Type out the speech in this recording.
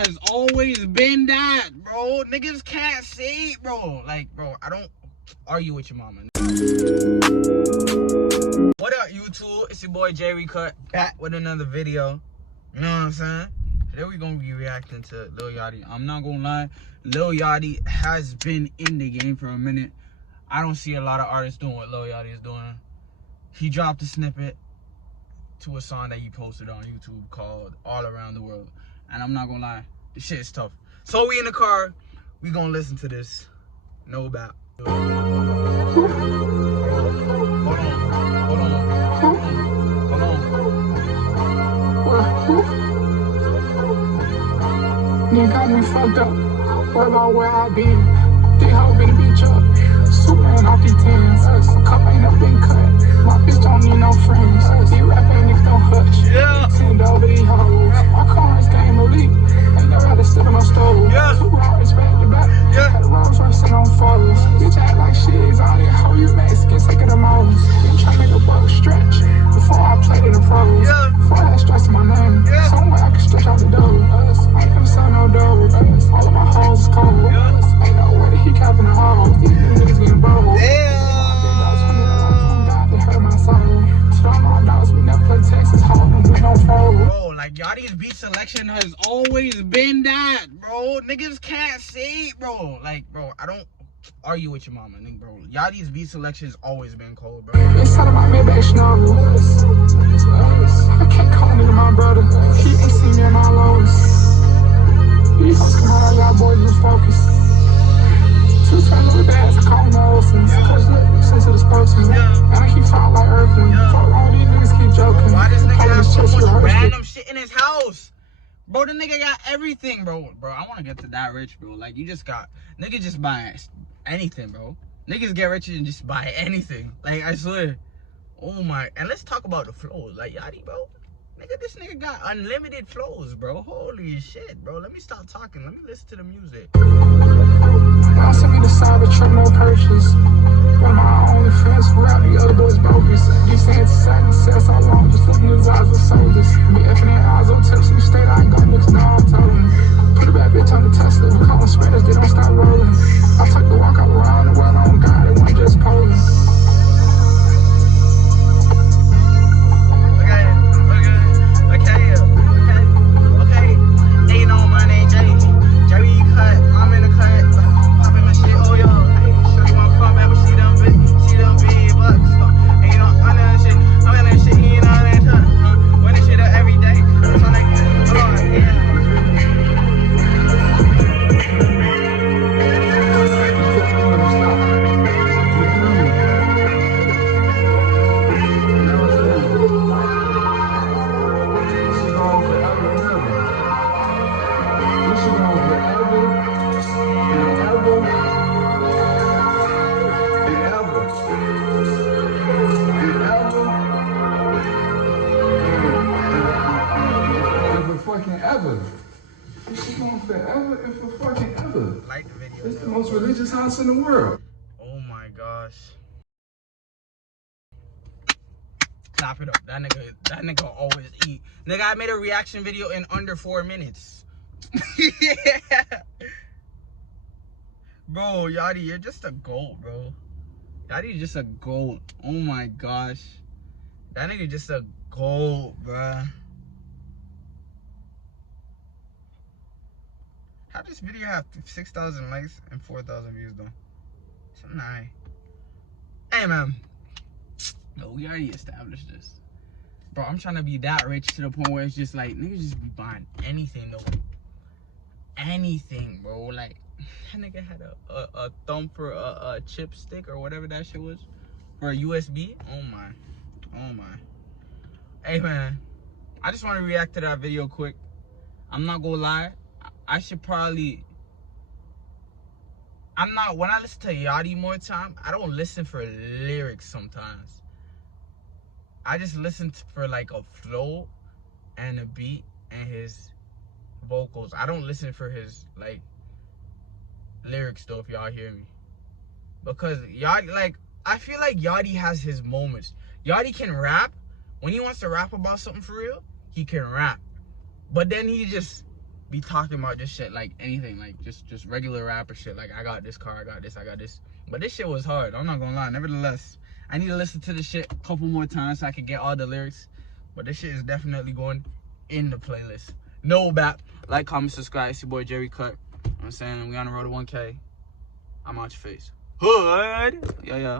has always been that, bro. Niggas can't say it, bro. Like, bro, I don't argue with your mama. What up, YouTube? It's your boy Jerry Cut, back with another video. You know what I'm saying? Today we gonna be reacting to Lil Yachty. I'm not gonna lie, Lil Yachty has been in the game for a minute. I don't see a lot of artists doing what Lil Yachty is doing. He dropped a snippet to a song that he posted on YouTube called All Around the World. And I'm not gonna lie, this shit is tough. So we in the car, we gonna listen to this. No doubt. Hold on. Nigga got me fucked up. What about where I been? They hoe been a bitch up. Superman off these tens. A cup ain't never been cut. My bitch don't need no friends. These rap ain't niggas don't hush. Yeah. Send over these hoes. My car is game elite. Ain't never had to sit on no stove. Yeah. Two rockets back to back. Yeah. Had a Rolls Royce sitting on foes. Bitch act like shit is all that hoe. You Mexican, take it the most. Been trying to make a buck stretch. Before I played in the pros. Yeah. Before I had stress in my name. Yeah. Somewhere I can stretch out the dough. I ain't never saw no dough. All of my hoes is cold. Yeah. Ain't no way that he capping the hoes. These niggas getting bold. Damn. They hurt my soul. To all my dogs, we never play Texas hold'em with no fold. Bro, like Yachty's beat selection has always been that, bro. Niggas can't say it, bro. Like, bro, I don't argue with your mama, nigga, bro. Yachty's beat selection has always been cold, bro. It's out of my Maybach Schnabel. I can't call a nigga my brother. He ain't seen me in my lows. These hoes come out, y'all boys just focus. Two turn little dads, I call them the Olsons. Cause look, listen to the spokesman. And I keep fighting like Earthling. Fuck all these niggas keep joking. Why this nigga have so much random shit in his house? Bro, the nigga got everything, bro. Bro, I want to get to that rich, bro. Like, you just got, niggas just buy anything, bro. Niggas get rich and just buy anything. Like, I swear. Oh my, and let's talk about the flows. Like, Yachty, bro. Nigga, this nigga got unlimited flows, bro. Holy shit, bro. Let me stop talking. Let me listen to the music. Y'all sent me the Cybertruck, no purchase. One of my only friends who rap, the other boys bogus. These hands second sets all long, just looking in his eyes with soldiers. Be effing in eyes on tips in the state, I ain't got niggas, no, I'm telling them. Put a bad bitch on the Tesla, we call them spinners, they don't stop rolling. I took the walk all around the world, on God, it wasn't just Poland. This is going forever and for fucking ever. Like the video. It's the most religious house in the world. Oh my gosh. Clap it up. That nigga always eat. Nigga, I made a reaction video in under 4 minutes. Yeah. Bro, Yachty, you're just a goat, bro. Yachty's just a goat. Oh my gosh. That nigga just a goat, bruh. How does this video have 6,000 likes and 4,000 views though? Something alright. Hey man. No, we already established this. Bro, I'm trying to be that rich to the point where it's just like, niggas just be buying anything though. Anything, bro. Like, that nigga had a thumb for a chipstick or whatever that shit was. For a USB. Oh my. Oh my. Hey man. I just want to react to that video quick. I'm not gonna lie. I should probably, when I listen to Yachty more time, I don't listen for lyrics sometimes. I just listen for like a flow and a beat and his vocals. I don't listen for his like lyrics though, if y'all hear me. Because Yachty, like, I feel like Yachty has his moments. Yachty can rap. When he wants to rap about something for real, he can rap. But then he just be talking about this shit like anything, like just regular rapper shit. Like, I got this car, I got this. But this shit was hard. I'm not gonna lie. Nevertheless, I need to listen to this shit a couple more times so I can get all the lyrics. But this shit is definitely going in the playlist. No bap. Like, comment, subscribe. It's your boy Jerry Cut. You know what I'm saying? We on the road to 1K. I'm out your face. Hood. Yeah.